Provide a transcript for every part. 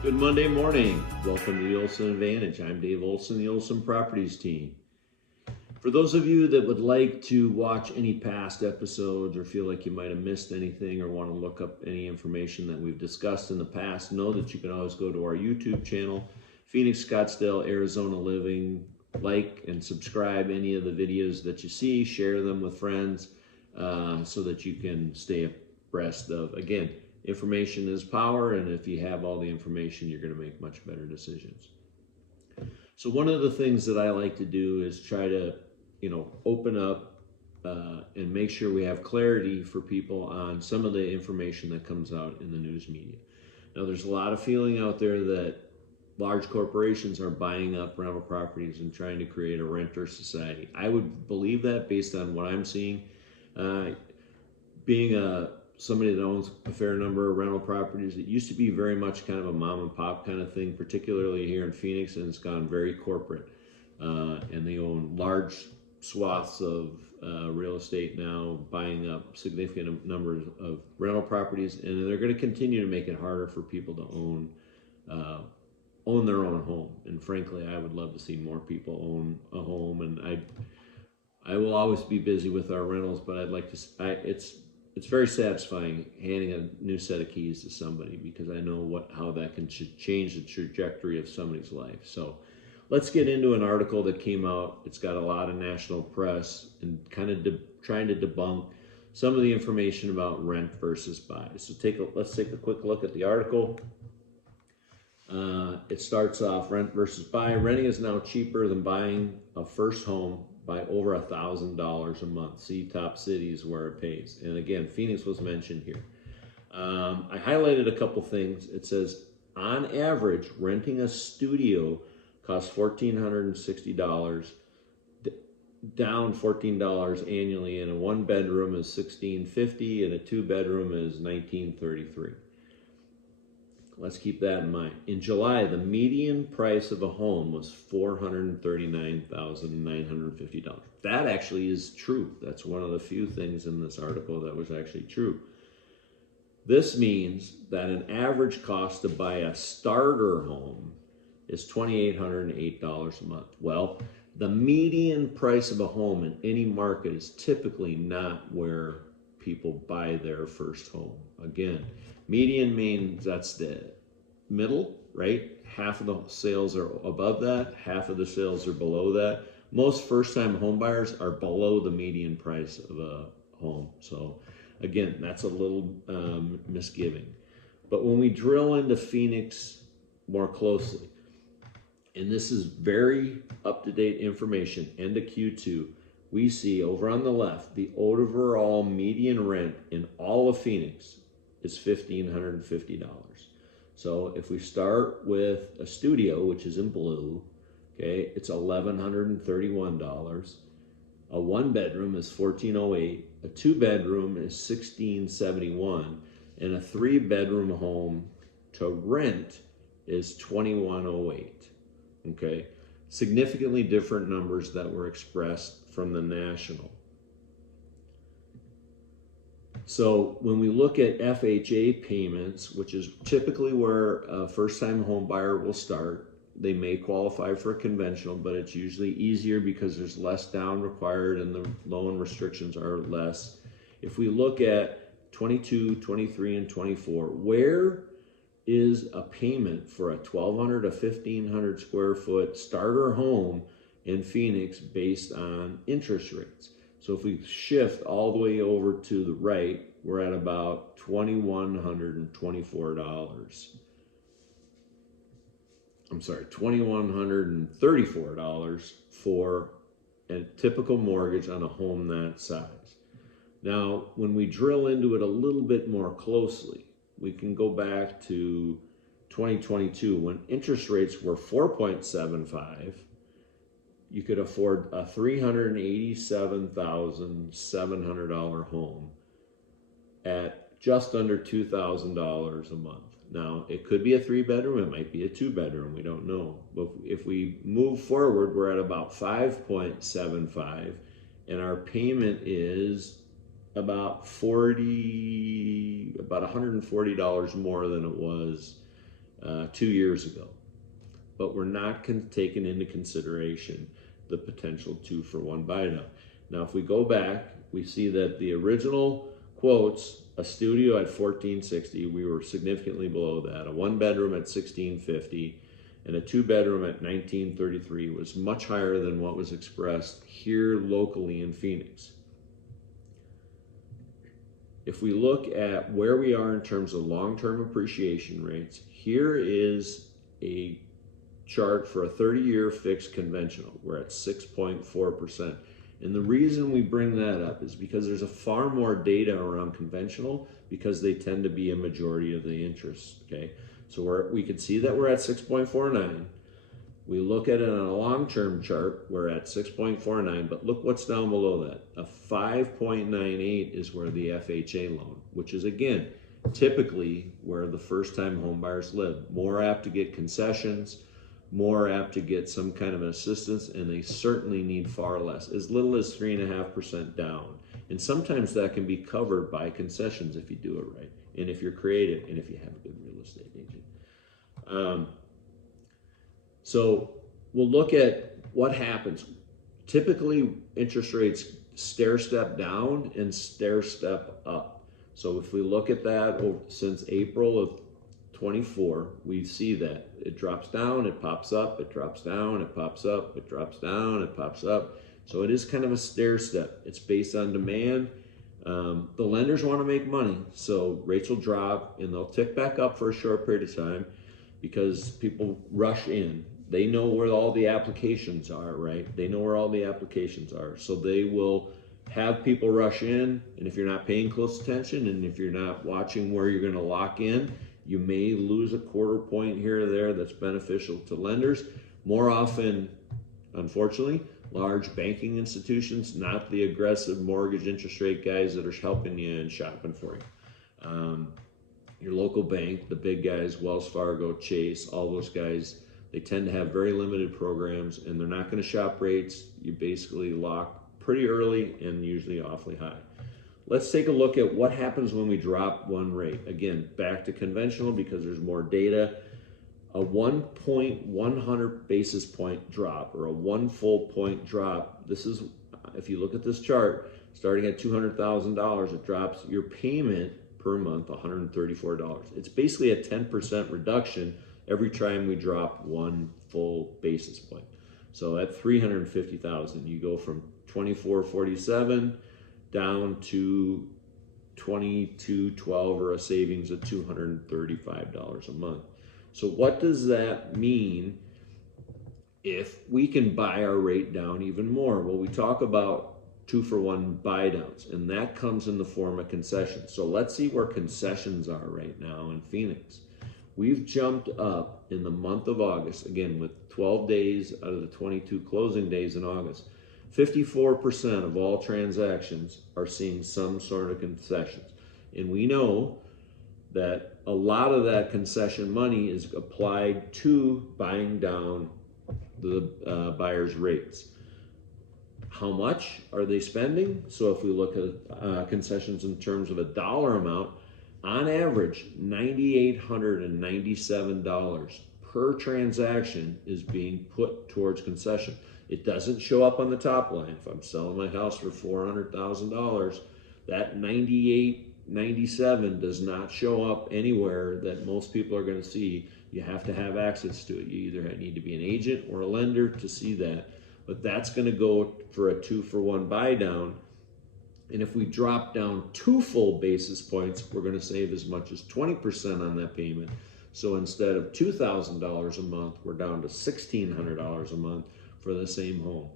Good Monday morning. Welcome to the Olson Advantage. I'm Dave Olson, the Olson Properties Team. For those of you that would like to watch any past episodes or feel like you might have missed anything or want to look up any information that we've discussed in the past, know that you can always go to our YouTube channel, Phoenix, Scottsdale, Arizona Living. Like and subscribe any of the videos that you see, share them with friends so that you can stay abreast of, again, information is power, and if you have all the information, you're going to make much better decisions. So one of the things that I like to do is try to, open up and make sure we have clarity for people on some of the information that comes out in the news media. Now, there's a lot of feeling out there that large corporations are buying up rental properties and trying to create a renter society. I would believe that based on what I'm seeing. Being somebody that owns a fair number of rental properties, it used to be very much kind of a mom and pop kind of thing, particularly here in Phoenix, and it's gone very corporate. And they own large swaths of real estate now, buying up significant numbers of rental properties, and they're going to continue to make it harder for people to own their own home. And frankly, I would love to see more people own a home, and I will always be busy with our rentals, but I'd like to. It's very satisfying handing a new set of keys to somebody, because I know how that can change the trajectory of somebody's life. So let's get into an article that came out. It's got a lot of national press and kind of trying to debunk some of the information about rent versus buy. So let's take a quick look at the article. It starts off, rent versus buy. Renting is now cheaper than buying a first home by over $1,000 a month. See top cities where it pays. And again, Phoenix was mentioned here. I highlighted a couple things. It says, on average, renting a studio costs $1,460, down $14 annually, and a one bedroom is $1,650, and a two bedroom is $1,933. Let's keep that in mind. In July, the median price of a home was $439,950. That actually is true. That's one of the few things in this article that was actually true. This means that an average cost to buy a starter home is $2,808 a month. Well, the median price of a home in any market is typically not where people buy their first home. Again, median means that's the middle, right? Half of the sales are above that, half of the sales are below that. Most first-time home buyers are below the median price of a home. So again, that's a little misgiving. But when we drill into Phoenix more closely, and this is very up-to-date information, end of Q2, we see over on the left, the overall median rent in all of Phoenix is $1,550. So if we start with a studio, which is in blue, okay, it's $1,131. A one bedroom is $1,408. A two bedroom is $1,671, and a three bedroom home to rent is $2,108. Okay, significantly different numbers that were expressed from the national. So when we look at FHA payments, which is typically where a first-time home buyer will start, they may qualify for a conventional, but it's usually easier because there's less down required and the loan restrictions are less. If we look at 22, 23, and 24, where is a payment for a 1,200 to 1,500 square foot starter home in Phoenix based on interest rates? So if we shift all the way over to the right, we're at about $2,124. I'm sorry, $2,134 for a typical mortgage on a home that size. Now, when we drill into it a little bit more closely, we can go back to 2022 when interest rates were 4.75. You could afford a $387,700 home at just under $2,000 a month. Now, it could be a three bedroom, it might be a two bedroom, we don't know. But if we move forward, we're at about 5.75, and our payment is about $140 more than it was 2 years ago. But we're not taking into consideration the potential 2-for-1 buy down. Now, if we go back, we see that the original quotes, a studio at $1,460, we were significantly below that. A 1-bedroom at $1,650 and a 2-bedroom at $1,933 was much higher than what was expressed here locally in Phoenix. If we look at where we are in terms of long-term appreciation rates, here is a chart for a 30-year fixed conventional. We're at 6.4%. And the reason we bring that up is because there's a far more data around conventional because they tend to be a majority of the interest, okay? So we can see that we're at 6.49. We look at it on a long-term chart, we're at 6.49, but look what's down below that. A 5.98 is where the FHA loan, which is, again, typically where the first-time home buyers live. More apt to get concessions, more apt to get some kind of assistance, and they certainly need far less, as little as 3.5% down. And sometimes that can be covered by concessions if you do it right, and if you're creative, and if you have a good real estate agent. So we'll look at what happens. Typically, interest rates stair-step down and stair-step up. So if we look at that since April of 24, we see that it drops down, it pops up, it drops down, it pops up, it drops down, it pops up. So it is kind of a stair step. It's based on demand. The lenders want to make money, so rates will drop and they'll tick back up for a short period of time because people rush in. They know where all the applications are, right? They know where all the applications are. So they will have people rush in, and if you're not paying close attention and if you're not watching where you're going to lock in, you may lose a quarter point here or there that's beneficial to lenders. More often, unfortunately, large banking institutions, not the aggressive mortgage interest rate guys that are helping you and shopping for you. Your local bank, the big guys, Wells Fargo, Chase, all those guys, they tend to have very limited programs and they're not going to shop rates. You basically lock pretty early and usually awfully high. Let's take a look at what happens when we drop one rate. Again, back to conventional because there's more data. A 1.100 basis point drop or a 1 full point drop. This is, if you look at this chart, starting at $200,000, it drops your payment per month $134. It's basically a 10% reduction every time we drop 1 full basis point. So at $350,000, you go from $24.47 down to $22.12 or a savings of $235 a month. So what does that mean if we can buy our rate down even more? Well, we talk about 2-for-1 buy downs, and that comes in the form of concessions. So let's see where concessions are right now in Phoenix. We've jumped up in the month of August, again with 12 days out of the 22 closing days in August. 54% of all transactions are seeing some sort of concessions. And we know that a lot of that concession money is applied to buying down the buyer's rates. How much are they spending? So if we look at concessions in terms of a dollar amount, on average, $9,897 per transaction is being put towards concession. It doesn't show up on the top line. If I'm selling my house for $400,000, that $9,897 does not show up anywhere that most people are going to see. You have to have access to it. You either need to be an agent or a lender to see that. But that's going to go for a 2-for-1 buy down. And if we drop down 2 full basis points, we're going to save as much as 20% on that payment. So instead of $2,000 a month, we're down to $1,600 a month for the same home.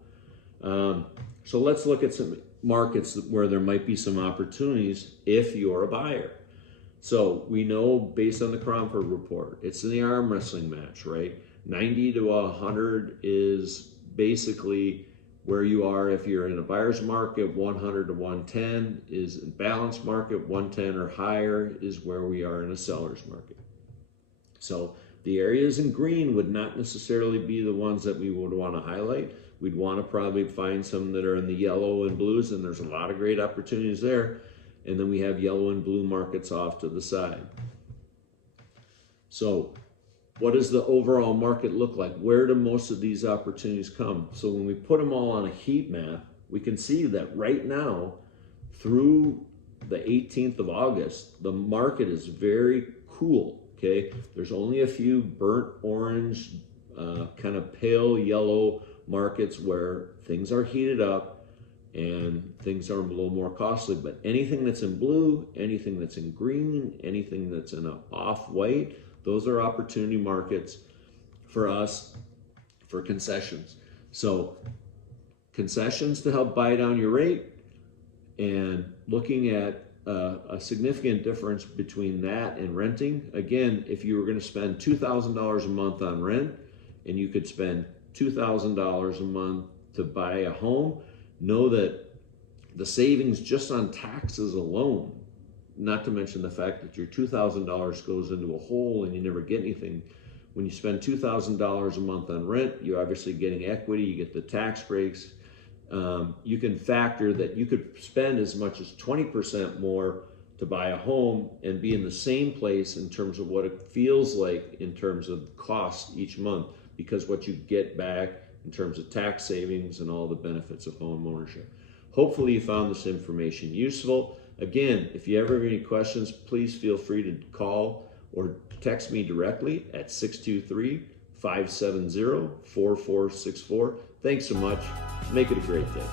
So let's look at some markets where there might be some opportunities if you're a buyer. So we know based on the Cromford report, it's in the arm wrestling match, right? 90 to 100 is basically where you are if you're in a buyer's market. 100 to 110 is a balanced market. 110 or higher is where we are in a seller's market. So the areas in green would not necessarily be the ones that we would want to highlight. We'd want to probably find some that are in the yellow and blues, and there's a lot of great opportunities there. And then we have yellow and blue markets off to the side. So What does the overall market look like? Where do most of these opportunities come? So when we put them all on a heat map, we can see that right now, through the 18th of August, the market is very cool, okay? There's only a few burnt orange, kind of pale yellow markets where things are heated up and things are a little more costly, but anything that's in blue, anything that's in green, anything that's in a off-white, those are opportunity markets for us for concessions. So concessions to help buy down your rate, and looking at a significant difference between that and renting. Again, if you were going to spend $2,000 a month on rent and you could spend $2,000 a month to buy a home, know that the savings just on taxes alone, not to mention the fact that your $2,000 goes into a hole and you never get anything. When you spend $2,000 a month on rent, you're obviously getting equity, you get the tax breaks. You can factor that you could spend as much as 20% more to buy a home and be in the same place in terms of what it feels like in terms of cost each month, because what you get back in terms of tax savings and all the benefits of home ownership. Hopefully you found this information useful. Again, if you ever have any questions, please feel free to call or text me directly at 623-570-4464. Thanks so much. Make it a great day.